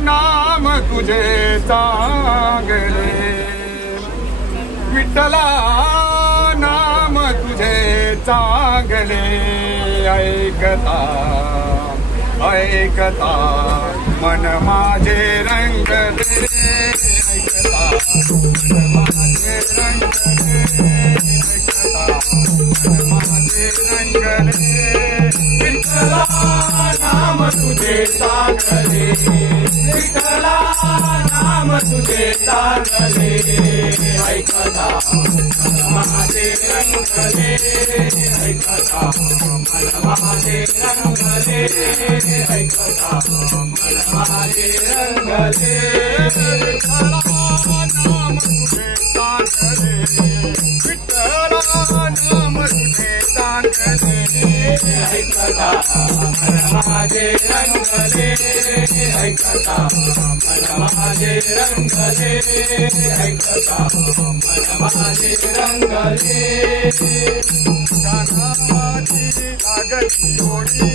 नाम तुझे चांगले, विठ्ठला नाम तुझे चांगले. ऐकता ऐकता मन माझे रंगले, ऐकता मन माझे रंगले, ऐकता मन माझे रंगले. विठ्ठला नाम तुझे चांगले, विठ्ठला नाम तुझे चांगले. ऐकता मन माझे रंगले, ऐकता मन माझे रंगले, ऐकता मन माझे रंगले. विठ्ठला नाम तुझे चांगले, विठ्ठला नाम तुझे चांगले. ऐकता मन माझे रंगले, ऐकता मन माझे रंगले, ऐकता मन माझे रंगले. तुझ्या नामाची लागली गोडी,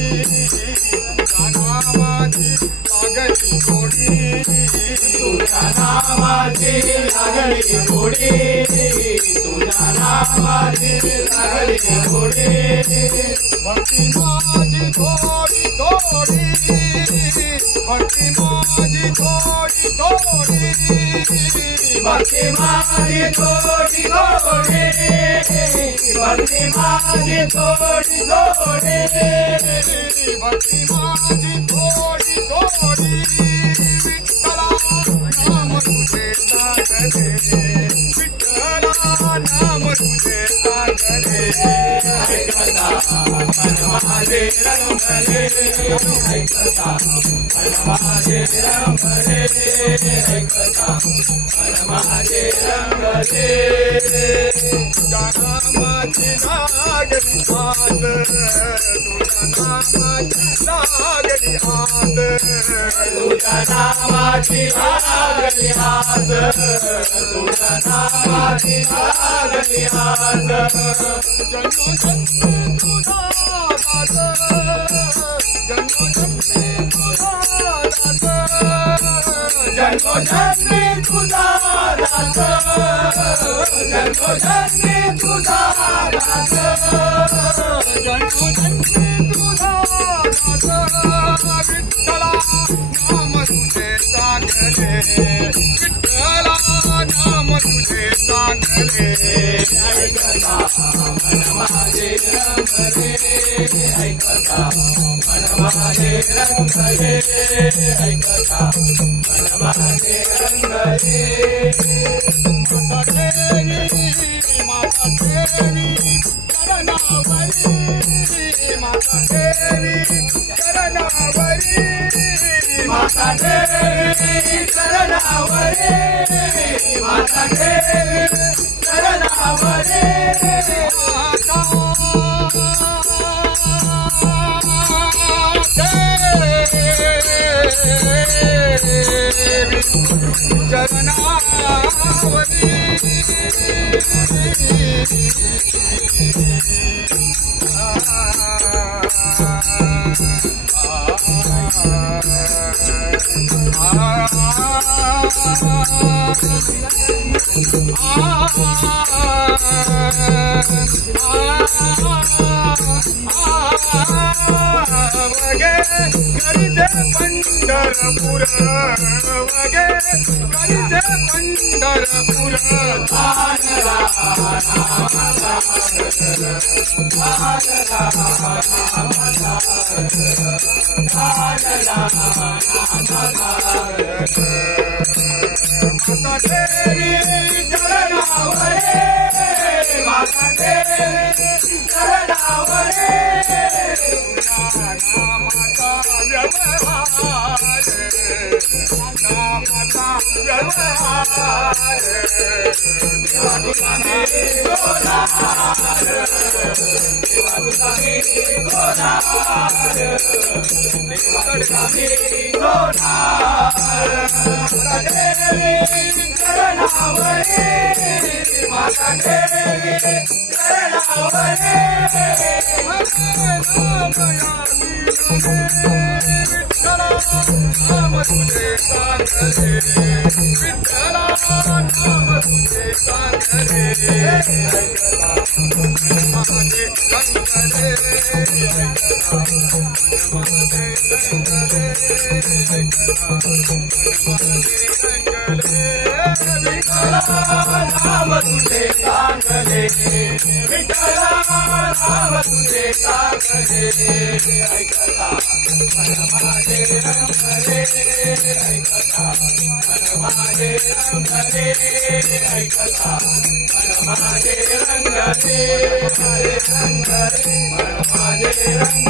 तुझ्या नामाची लागली गोडी, तुझ्या नामाची लागली गोडी, तुझ्या नामाची लागली गोडी. भक्ती माझी थोडी थोडी, भक्ती माझी थोडी थोडी, भक्ती माझी थोडी थोडी, भक्ती माझी थोडी थोडी, भक्ती माझी थोडी थोडी. विठ्ठला नाम तुझे चांगले, विठ्ठला नाम तुझे चांगले. ऐकता मन माझे रंगले, ऐकता मन माझे रंगले, ऐकता मन माझे रंगले. तुझ्या नामाची लागली हात, तुझ्या नामाची लागली हात, तुझ्या नामाची लागली हात, तुझ्या नामाची लागली हात. जन्मोजन्मी तुझा दास, जन्मोजन्मी तुझा दास, जन्मोजन्मी तुझा दास, जन्मोजन्मी तुझा दास, जन्मोजन्मी तुझा दास. विठ्ठला नाम तुझे चांगले, विठ्ठला नाम तुझे चांगले. ऐकता मन माझे रंगले, ऐकता मन माझे रंगले, ऐकता मन माझे रंगले. माता देवी चरणावरी, माता देवी चरणावरी, माता देवी चरणावरी, माता देवी चरणावरी. चरणावरी वगे करिजे पंढरपूर, वगे करिजे पंढरपूर. माता देवी चरणावरी, माता देवी चरणावरी. नामाचा व्यवहार, नामाचा व्यवहार. देवा तुझा मी बोलार, देवा तुझा मी बोलार. रंगले